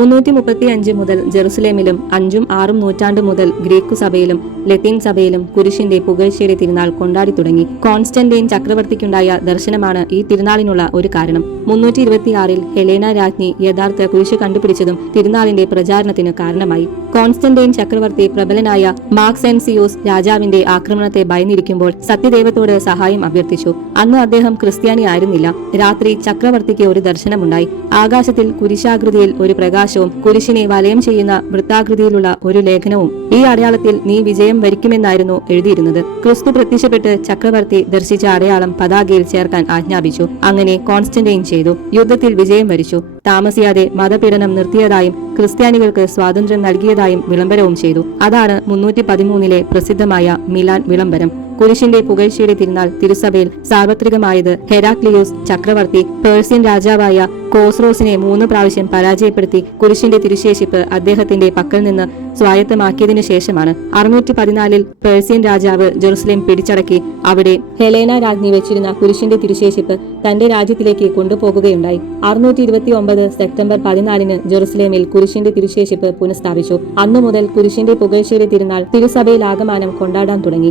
335 മുതൽ ജെറുസലേമിലും 5ഉം 6ഉം നൂറ്റാണ്ട് മുതൽ ഗ്രീക്കു സഭയിലും ലത്തീൻ സഭയിലും കുരിശിന്റെ പുകഴ്ചയുടെ തിരുനാൾ കൊണ്ടാടി തുടങ്ങി. കോൺസ്റ്റന്റൈൻ ചക്രവർത്തിക്കുണ്ടായ ദർശനമാണ് ഈ തിരുനാളിനുള്ള ഒരു കാരണം. 326-ൽ ഹെലേന രാജ്ഞി യഥാർത്ഥ കുരിശ് കണ്ടുപിടിച്ചതും തിരുനാളിന്റെ പ്രചാരണത്തിന് കാരണമായി. കോൺസ്റ്റന്റൈൻ ചക്രവർത്തി പ്രബലനായ മാക്സെൻസിയോസ് രാജാവിന്റെ ആക്രമണത്തെ ഭയന്നിരിക്കുമ്പോൾ സത്യദൈവത്തോട് സഹായം അഭ്യർത്ഥിച്ചു. അന്ന് അദ്ദേഹം ക്രിസ്ത്യാനി ആയിരുന്നില്ല. രാത്രി ചക്രവർത്തിക്ക് ഒരു ദർശനമുണ്ടായി. ആകാശത്തിൽ കുരിശാകൃതിയിൽ ഒരു പ്രകാശവും കുരിശിനെ വലയം ചെയ്യുന്ന വൃത്താകൃതിയിലുള്ള ഒരു ലേഖനവും. ഈ അടയാളത്തിൽ നീ വിജയം വരിക്കുമെന്നായിരുന്നു എഴുതിയിരുന്നത്. ക്രിസ്തു പ്രത്യക്ഷപ്പെട്ട് ചക്രവർത്തി ദർശിച്ച അടയാളം പതാകയിൽ ചേർക്കാൻ ആജ്ഞാപിച്ചു. അങ്ങനെ കോൺസ്റ്റന്റൈൻ ചെയ്തു. യുദ്ധത്തിൽ വിജയം വരിച്ചു. താമസിയാതെ മതപീഡനം നിർത്തിയതായും ക്രിസ്ത്യാനികൾക്ക് സ്വാതന്ത്ര്യം നൽകിയതായും വിളംബരവും ചെയ്തു. അതാണ് 313-ലെ പ്രസിദ്ധമായ മിലാൻ വിളംബരം. കുരിശിന്റെ പുകഴ്ചയുടെ തിരുനാൾ തിരുസഭയിൽ സാർവത്രികമായത് ഹെരാക്ലിയോസ് ചക്രവർത്തി പേർഷ്യൻ രാജാവായ കോസ്റോസിനെ 3 പ്രാവശ്യം പരാജയപ്പെടുത്തി കുരിശിന്റെ തിരുശേഷിപ്പ് അദ്ദേഹത്തിന്റെ പക്കൽ നിന്ന് സ്വായത്തമാക്കിയതിനു ശേഷമാണ്. 614-ൽ പേർഷ്യൻ രാജാവ് ജെറുസലേം പിടിച്ചടക്കി അവിടെ ഹെലേന രാജ്ഞി വെച്ചിരുന്ന കുരിശിന്റെ തിരുശേഷിപ്പ് തന്റെ രാജ്യത്തിലേക്ക് കൊണ്ടുപോകുകയുണ്ടായി. 629 സെപ്റ്റംബർ 14-ന് ജെറുസലേമിൽ കുരിശിന്റെ തിരുശേഷിപ്പ് പുനഃസ്ഥാപിച്ചു. അന്നു മുതൽ കുരിശിന്റെ പുകഴ്ചയുടെ തിരുനാൾ തിരുസഭയിലാകമാനം കൊണ്ടാടാൻ തുടങ്ങി.